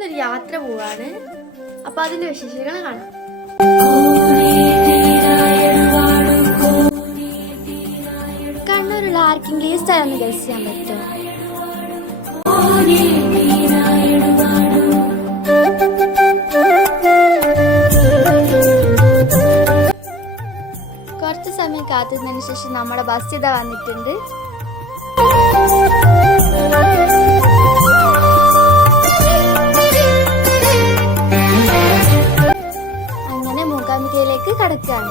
നമ്മളൊന്നൊരു യാത്ര പോവാണ്. അപ്പൊ അതിന്റെ വിശേഷങ്ങൾ കാണാം. കണ്ണൂരുള്ള ആർക്കെങ്കിലും ഈ സ്ഥലം ഗസ് ചെയ്യാൻ പറ്റുമോ? കുറച്ച് സമയം കാത്തിരുന്നതിന് ശേഷം നമ്മുടെ ബസ് ഇതാ വന്നിട്ടുണ്ട്. കടക്കുകയാണ്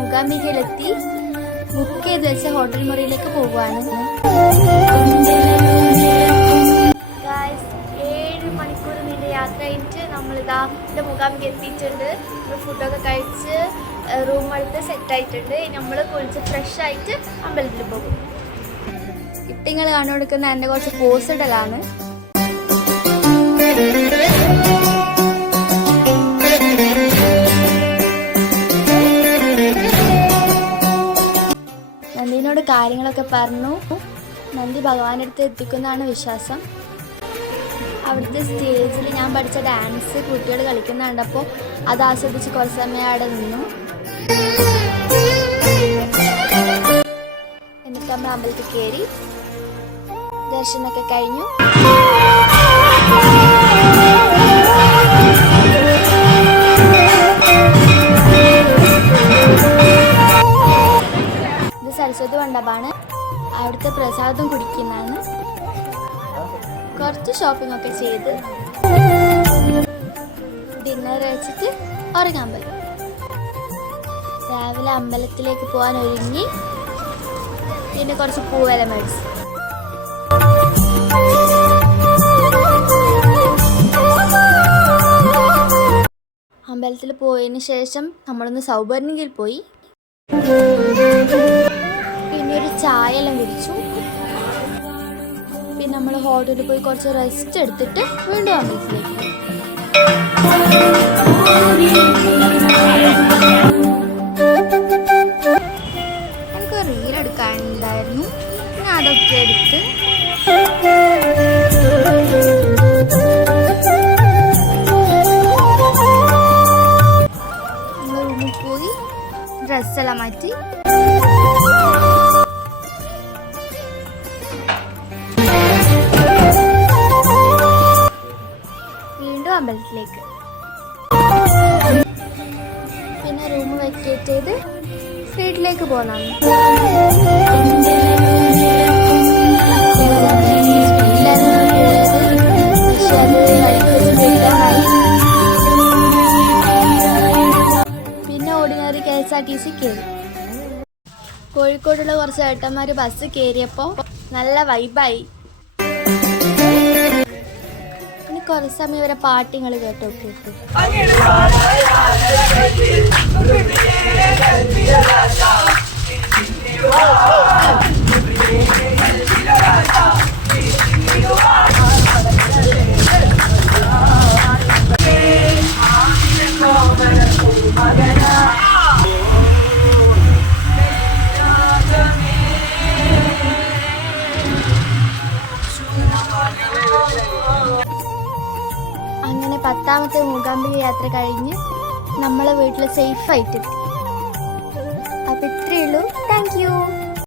മുഖാമികയിലെത്തി ബുക്ക് ചെയ്ത് വെച്ച ഹോട്ടൽ മുറിയിലേക്ക് പോവുകയാണ് ഏഴ് മണിക്കൂർ നീണ്ട യാത്ര കഴിഞ്ഞിട്ട് നമ്മളിതാ എന്റെ മൂകാംബിക എത്തിയിട്ടുണ്ട്. ഫുഡൊക്കെ കഴിച്ച് റൂം എടുത്ത് സെറ്റ് ആയിട്ടുണ്ട്. നമ്മൾ കുളിച്ച് ഫ്രഷ് ആയിട്ട് അമ്പലത്തിൽ പോകും. ഇട്ടിങ്ങൾ കാണുകൊടുക്കുന്ന എന്റെ കുറച്ച് പോസ് കാര്യങ്ങളൊക്കെ പറഞ്ഞു. നന്ദി ഭഗവാന്റെ അടുത്ത് എത്തിക്കുന്നതാണ് വിശ്വാസം. അവിടുത്തെ സ്റ്റേജിൽ ഞാൻ പഠിച്ച ഡാൻസ് കുട്ടികൾ കളിക്കുന്ന കണ്ടപ്പോൾ അത് ആസ്വദിച്ച് കുറച്ച് സമയം അവിടെ നിന്നു. എന്നിട്ട് നമ്മൾ അമ്പലത്തിൽ കയറി ദർശനമൊക്കെ കഴിഞ്ഞു. അവിടുത്തെ പ്രസാദം കുടിക്കുന്നതാണ്. കുറച്ച് ഷോപ്പിംഗ് ഒക്കെ ചെയ്ത് ഡിന്നർ കഴിച്ചിട്ട് ഉറങ്ങാൻ പറ്റും. രാവിലെ അമ്പലത്തിലേക്ക് പോകാൻ ഒരുങ്ങി പിന്നെ കുറച്ച് പൂവല മേടിച്ചു. അമ്പലത്തിൽ പോയതിന് ശേഷം നമ്മളൊന്ന് സൗബർണിയിൽ പോയി. ചായ എല്ലാം കുടിച്ചു. പിന്നെ നമ്മൾ ഹോട്ടലിൽ പോയി കുറച്ച് റെസ്റ്റ് എടുത്തിട്ട് വീണ്ടും പോയി. എനിക്ക് റീൽ എടുക്കാനുണ്ടായിരുന്നു. ഞാൻ അതൊക്കെ എടുത്ത് ഡ്രസ്സെല്ലാം മാറ്റി. വീണ്ടും പിന്നെ റൂം വെക്കേറ്റ് ചെയ്ത് വീട്ടിലേക്ക് പോകണം പിന്നെ ordinary K S R T C കയറി കോഴിക്കോടുള്ള കുറച്ച് ഏട്ടന്മാർ ബസ് കയറിയപ്പോൾ നല്ല വൈബായി കുറച്ച് സമയം വരെ പാട്ടിങ്ങൾ കേട്ടോ കേട്ടു മൂകാംബിക യാത്ര കഴിഞ്ഞ് നമ്മളെ വീട്ടിൽ സേഫ് ആയിട്ട്. എത്തി അപ്പം ഇത്രയേ ഉള്ളൂ. Thank you